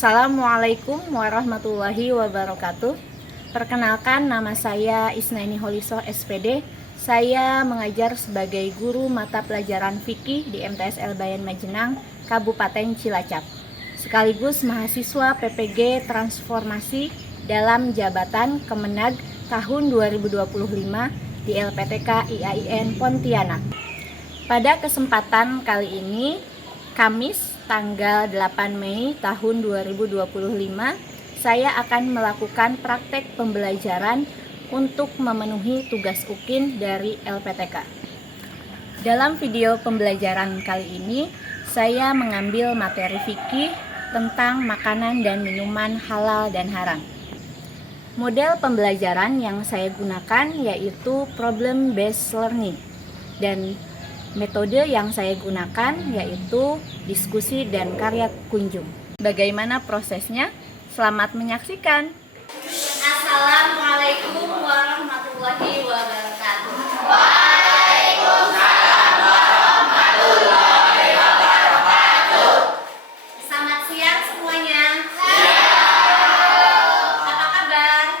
Assalamualaikum warahmatullahi wabarakatuh. Perkenalkan, nama saya Isnaini Holisoh SPD. Saya mengajar sebagai guru mata pelajaran fikih di MTS Elbayan Majenang, Kabupaten Cilacap. Sekaligus mahasiswa PPG Transformasi dalam Jabatan Kemenag tahun 2025 di LPTK IAIN Pontianak. Pada kesempatan kali ini, Kamis tanggal 8 Mei tahun 2025, saya akan melakukan praktek pembelajaran untuk memenuhi tugas UKIN dari LPTK. Dalam video pembelajaran kali ini, saya mengambil materi fikih tentang makanan dan minuman halal dan haram. Model pembelajaran yang saya gunakan yaitu problem based learning, dan metode yang saya gunakan yaitu diskusi dan karya kunjung. Bagaimana prosesnya? Selamat menyaksikan. Assalamualaikum warahmatullahi wabarakatuh. Waalaikumsalam warahmatullahi wabarakatuh. Selamat siang semuanya. Apa kabar?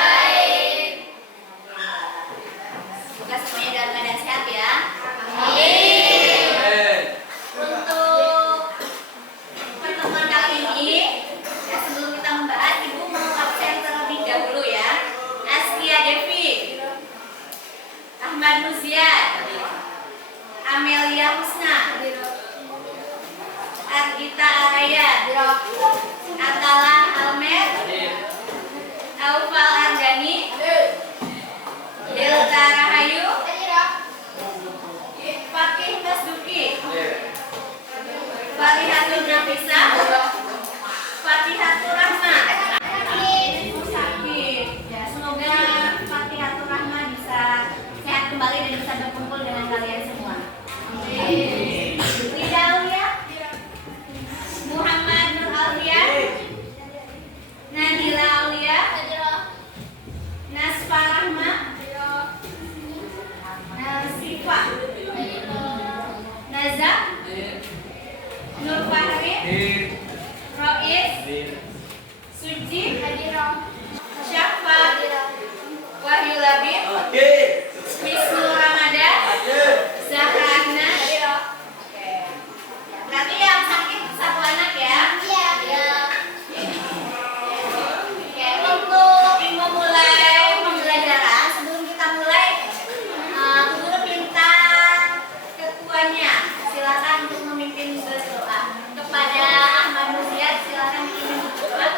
Baik. Semoga semuanya dalam keadaan sehat ya. Amin. Untuk pertemuan kali ini, ya sebelum kita membahas, Ibu mau absen terlebih dahulu ya. Askia Devi, Ahmad Nuziat, Amelia Husna, Argita Araya, Atala Almer, Aufal Ardani, Delta Rahayu, Fakih Masduki, Farihatul Nafisa, Fatihatul Rahma. Ya, semoga Fatihatul Rahma bisa sehat kembali dan bisa berkumpul dengan kalian semua. Amin. Rida Aulia, Muhammad Nur Alfian, Nadila Aulia, Nasfa Rahma, Sifa, Nazak, Nur Fahri, Rois, Suci, Syafa, Wahyu Labib, Wisnu Ramadan, Zahra Agna. Berarti yang sakit satu anak ya? Iya. Oke, untuk memulai pembelajaran, sebelum kita mulai, guru minta ketuanya silakan untuk memimpin berdoa. Kepada Ahmad Nuziat, silakan memimpin berdoa.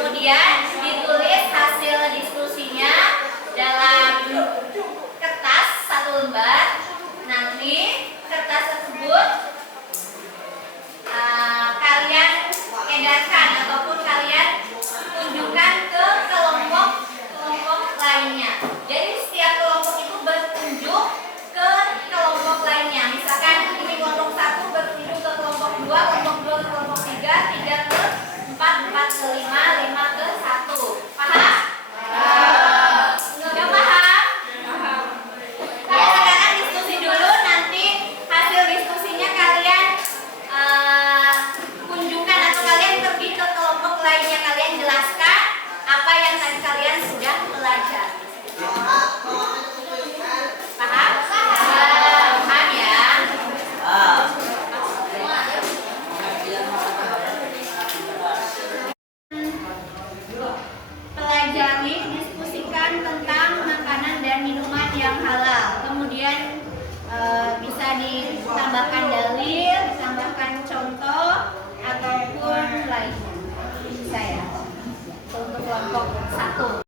Kemudian ditulis hasil diskusinya dalam kertas 1 lembar. Nanti kertas tersebut kalian edarkan ataupun kalian tunjukkan ke kelompok lainnya. Jadi setiap kelompok itu bertunjuk ke kelompok lainnya. Misalkan ini kelompok 1 bertunjuk ke kelompok 2, kelompok 2 ke kelompok 3, 3 ke 4, 4 ke 5, 5 ke 1. Paham? Sudah paham? Nah, sekarang diskusi dulu, nanti hasil diskusinya kalian kunjungkan atau kalian pergi ke kelompok lainnya, kalian jelaskan apa yang tadi kalian sudah pelajari. Paham? Paham ya? Pelajari, diskusikan tentang makanan dan minuman yang halal. Kemudian bisa ditambahkan dalil, ditambahkan contoh ataupun lainnya. Bisa ya? Untuk kelompok 1.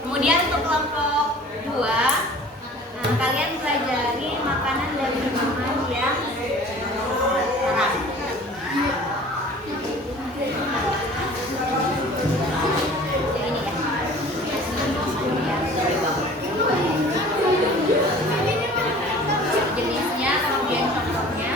Kemudian untuk kelompok 2, kalian pelajari makanan dan minuman yang haram. Ini ya. Jenisnya, kemudian contohnya.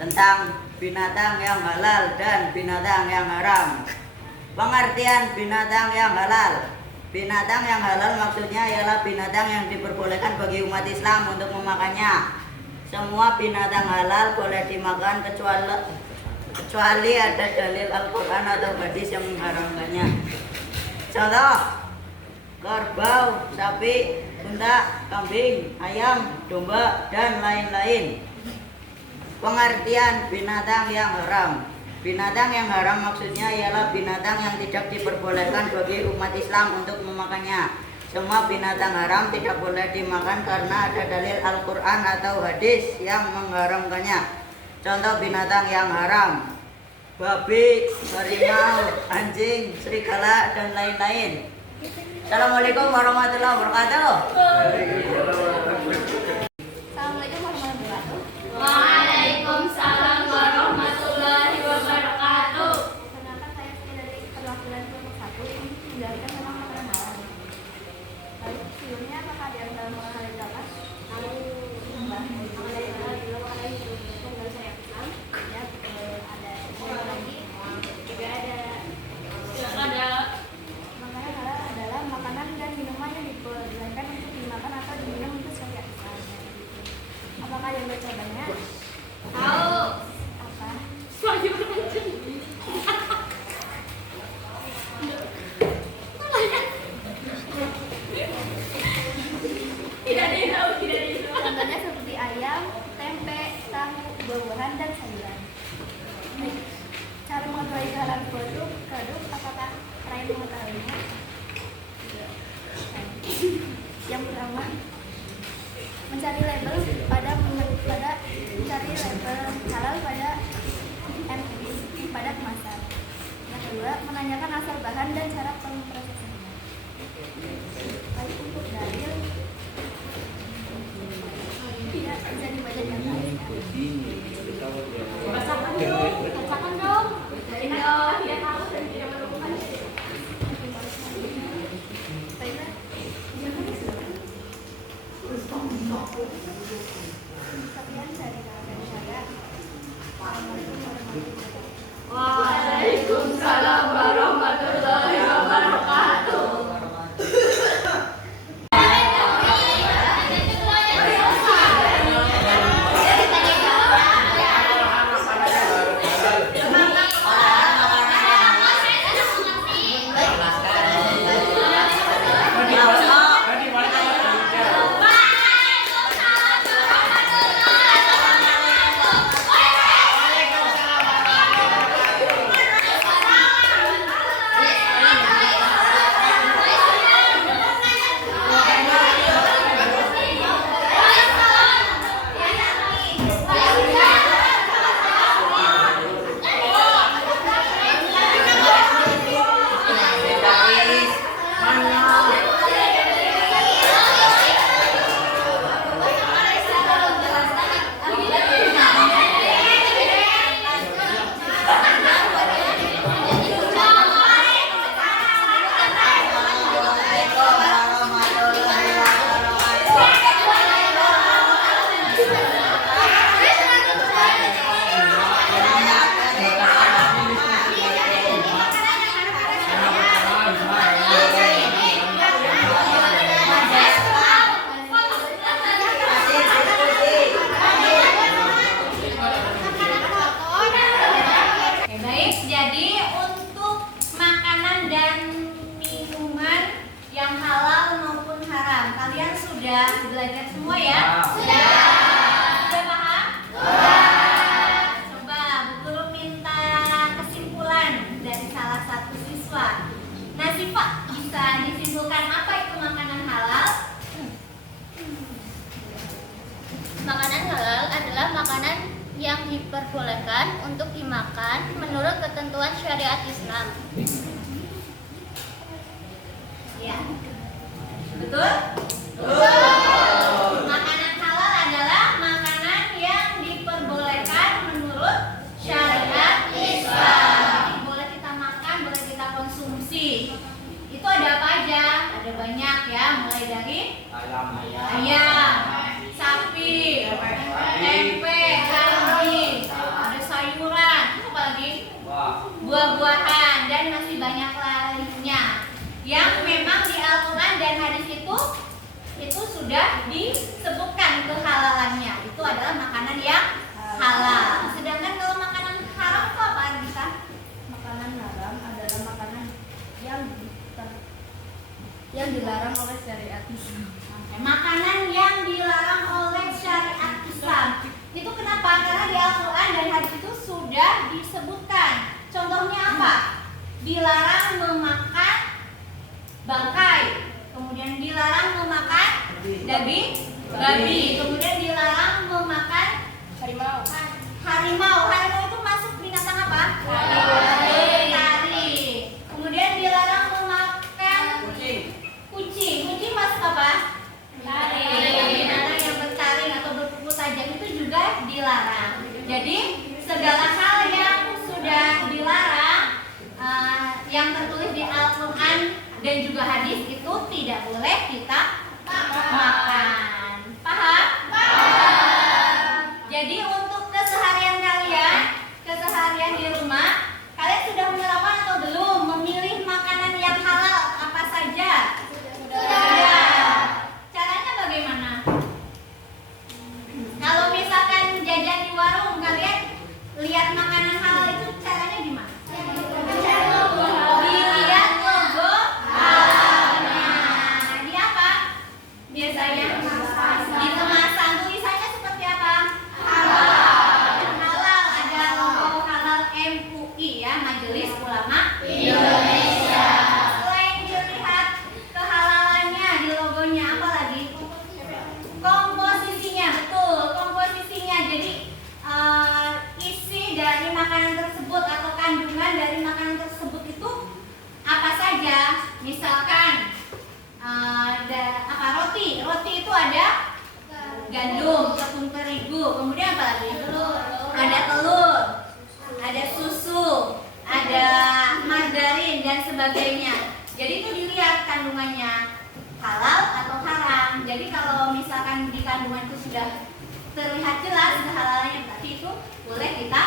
tentang binatang yang halal dan binatang yang haram. Pengertian binatang yang halal. Binatang yang halal maksudnya ialah binatang yang diperbolehkan bagi umat Islam untuk memakannya. Semua binatang halal boleh dimakan kecuali ada dalil Al-Quran atau hadis yang mengharamkannya. Contoh, kerbau, sapi, unta, kambing, ayam, domba, dan lain-lain. Pengertian binatang yang haram. Binatang yang haram maksudnya ialah binatang yang tidak diperbolehkan bagi umat Islam untuk memakannya. Semua binatang haram tidak boleh dimakan karena ada dalil Al-Quran atau hadis yang mengharamkannya. Contoh binatang yang haram: babi, harimau, anjing, serigala, dan lain-lain. Assalamualaikum warahmatullahi wabarakatuh. Assalamualaikum warahmatullahi wabarakatuh. Waalaikumsalam warahmatullahi wabarakatuh. Perkenalkan, saya dari perwakilan kelompok 1 yang menjelaskan tentang makanan halal. Lalu sebelumnya apakah ada yang dalam makanan halal dapat? Makanan halal juga makanan yang dari syariat Islam. Ya, ada lagi. Juga ada. Makanan halal adalah makanan dan minuman yang diperbolehkan untuk dimakan atau diminum untuk syariat Islam. Apakah ada yang bercobanya? Tahu. Apa? Contohnya seperti ayam, tempe, tahu, buah-buahan, dan sayuran. Cara mengetahui kehalalan produk, apakah kalian mengetahuinya? Yang pertama, mencari label mencari label halal pada kemasan. Yang kedua, menanyakan asal bahan dan cara pemrosesannya. Baik untuk dalil tidak bisa dibaca di atas. Bacakan dong. Dari dia tahu dan tidak menemukan. Baiklah. Sekian dari saya. Waalaikumsalam warahmatullahi wabarakatuh. Belajar semua ya? Sudah. Sudah paham? Sudah. Coba Bu Guru minta kesimpulan dari salah satu siswa. Nah, Siva, bisa disimpulkan apa itu makanan halal? Makanan halal adalah makanan yang diperbolehkan untuk dimakan menurut ketentuan syariat Islam. Ya. Betul? Makanan halal adalah makanan yang diperbolehkan menurut syariat Islam. Jadi boleh kita makan, boleh kita konsumsi. Itu ada apa aja? Ada banyak ya, mulai dari ayam, sapi, tempe, kambing, buah-buahan, dan masih banyak lainnya yang memang di Al-Quran dan hadis itu sudah disebutkan kehalalannya. Itu adalah makanan yang halal. Sedangkan kalau makanan haram itu apa, Arisa? Makanan haram adalah makanan yang dilarang oleh syariat Islam. Makanan yang dilarang oleh syariat Islam. Itu kenapa? Karena di Al-Quran dan hadis itu sudah disebutkan. Contohnya apa? Dilarang memakan bangkai, kemudian dilarang memakan daging babi, kemudian dilarang memakan Harimau. harimau. Harimau itu masuk binatang apa? Tari. Kemudian dilarang memakan kucing. Kucing masuk apa? Binatang yang bertaring atau berkuku tajam itu juga dilarang. Jadi segala hal yang sudah dilarang, yang tertulis di Al-Quran dan juga hadis itu tidak boleh kita makan. Paham? Jadi untuk keseharian kalian, keseharian di rumah, kalian sudah menerapkan atau belum memilih makanan yang halal apa saja? Sudah. Caranya bagaimana? Kalau misalkan jajan di warung, kalian lihat makanan halal itu caranya gimana? Dilihat logo halalnya. Di apa? Biasanya di kemasan tulisannya seperti apa? Halal. Halal, ada logo halal MUI ya, Majelis Ulama Indonesia. Selain dilihat kehalalannya di logonya, apa lagi? Komposisinya, betul, komposisinya. Jadi isi dari makanan tersebut atau kandungan dari makanan tersebut itu apa saja? Misalkan roti itu ada gandum, tepung terigu, kemudian apa lagi? Ada telur, ada susu, ada margarin dan sebagainya. Jadi itu dilihat kandungannya halal atau haram. Jadi kalau misalkan di kandungan itu sudah terlihat jelas kehalalannya, berarti itu boleh kita